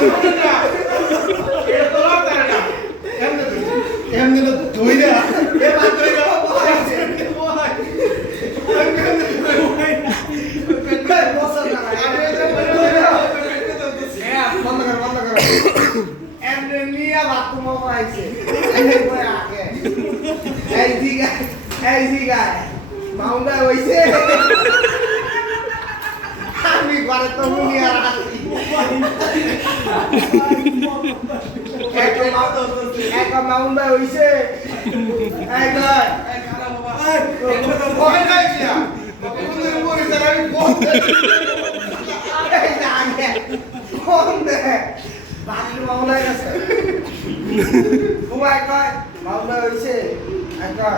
Yeah. এমনি নিয়ে bathroom বই আগে এই দিগা এই দিগা মাউন্ডা হইছে আমি ঘরে তো মুনি আর আসি এক এক মাউন্ডা হইছে এই ঘর ওই নাই জিয়া বন্ধুর উপরে যারা আমি ফোন এই যে আগে ফোন দে বাথরুম মাউন্ডা গেছে খুব একবার মামলা হয়েছে একবার